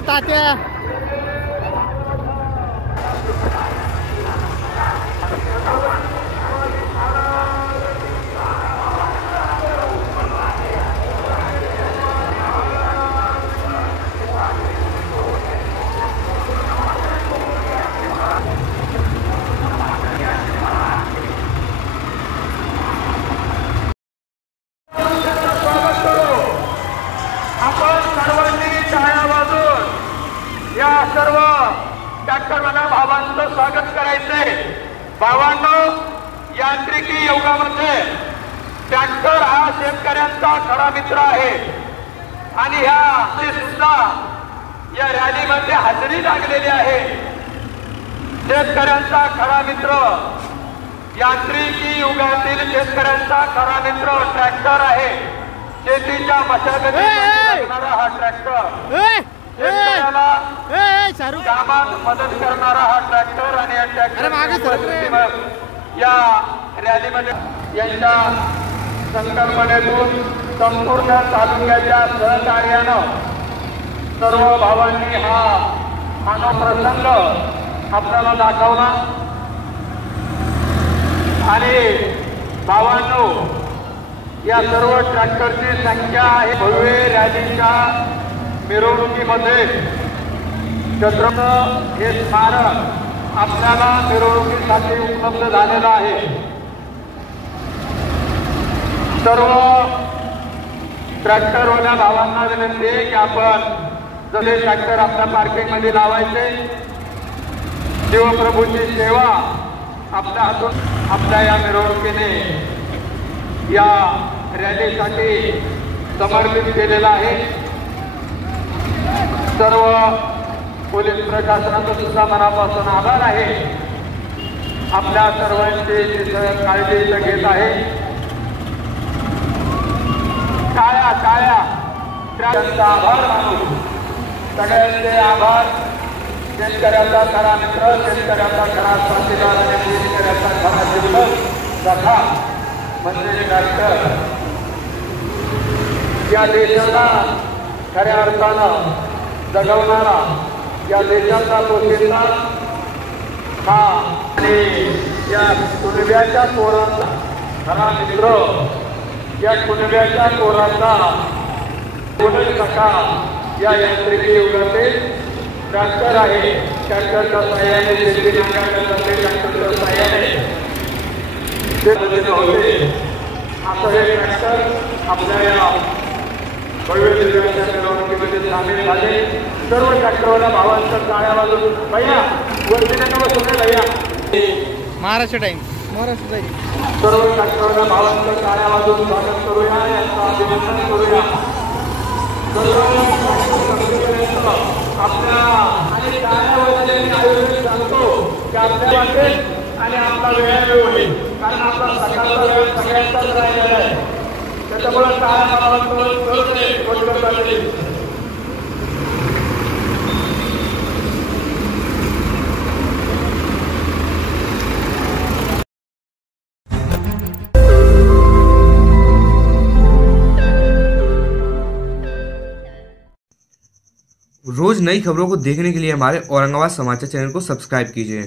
तात्या सर्व ट्रॅक्टरवाल्या भावांचं स्वागत करायचंय। भावांनो, यांत्रिकी युगामध्ये ट्रॅक्टर हा शेतकऱ्यांचा खरा मित्र आहे आणि ह्या सुद्धा या रॅलीमध्ये हजेरी लागलेली आहे। शेतकऱ्यांचा खरा मित्र, यांत्रिकी युगातील शेतकऱ्यांचा खरा मित्र ट्रॅक्टर आहे। शेतीच्या मशागतीसाठी लागणारा हा ट्रॅक्टर, कामात मदत करणारा हा ट्रॅक्टर आणि या ट्रॅक्टर या रॅलीमध्ये यांच्या संकल्पनेतून संपूर्ण तालुक्याच्या सहकार्यानं सर्व भावांनी हा मानव प्रसंग आपल्याला दाखवला आणि भावांनो, या सर्व ट्रॅक्टरची संख्या आहे। भव्य रॅलीच्या मिरवणुकीमध्ये छत्रपती हे स्मारक आपल्याला मिरवणुकीसाठी उपलब्ध झालेलं आहे। सर्व ट्रॅक्टरवाल्या भावांना विनंती आहे की आपण जसे ट्रॅक्टर आपल्या पार्किंग मध्ये लावायचे, शिवप्रभूची सेवा आपल्या हातून आपल्या या मिरवणुकीने या रॅलीसाठी समर्पित केलेला आहे। सर्व पोलीस प्रशासनाचा सुद्धा मनापासून आभार आहे। आपल्या सर्वांची काळजी घेत आहे। टाळ्या त्यांचा आभार मानू, सगळ्यांचे आभार। शेतकऱ्याचा खरा मित्र, शेतकऱ्याचा खरा साथीदार आणि शेतकऱ्याचा खरा शिल्लक सखा म्हणजे ट्रॅक्टर। या देशाला खऱ्या अर्थानं जगवणारा, या देशाचा पोशिंदा हा आणि या कुणब्याच्या पोराचा खरा मित्र, या कुणब्याच्या पोराचा पुढील सखा या यांत्रिकी युगातील ट्रॅक्टर आहे। ट्रॅक्टरच्या साह्याने शेती नांगरण्यासाठी ट्रॅक्टरच्या साह्याने होते। असं हे ट्रॅक्टर आपल्या या भव्य जिल्ह्याच्या मिरवणुकीमध्ये सामील झाले। सर्व ट्रॅक्टरवाल्या भावांचं टाळ्या वाजवून भैया वरती नका बसवले भैया। महाराष्ट्र टाइम्स सर्व ट्रॅक्टरवाल्या भावांचं टाळ्या वाजवून स्वागत करूया, यांचं अभिनंदन करूया। आपल्या आणि टाळ्या वाजवण्याने आयोजन सांगतो की आपल्या वाटेल आणि आपला वेळ होईल, कारण आपला सकाळचा वेळ सगळ्यांचाच राहिलेला आहे। त्याच्यामुळे टाळ्या रोज नई खबरों को देखने के लिए हमारे औरंगाबाद समाचार चैनल को सब्सक्राइब कीजिए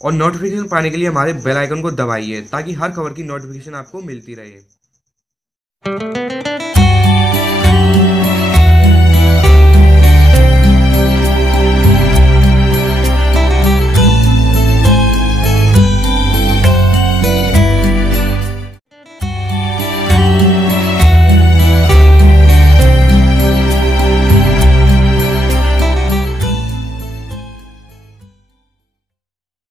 और नोटिफिकेशन पाने के लिए हमारे बेल आइकन को दबाइए ताकि हर खबर की नोटिफिकेशन आपको मिलती रहे।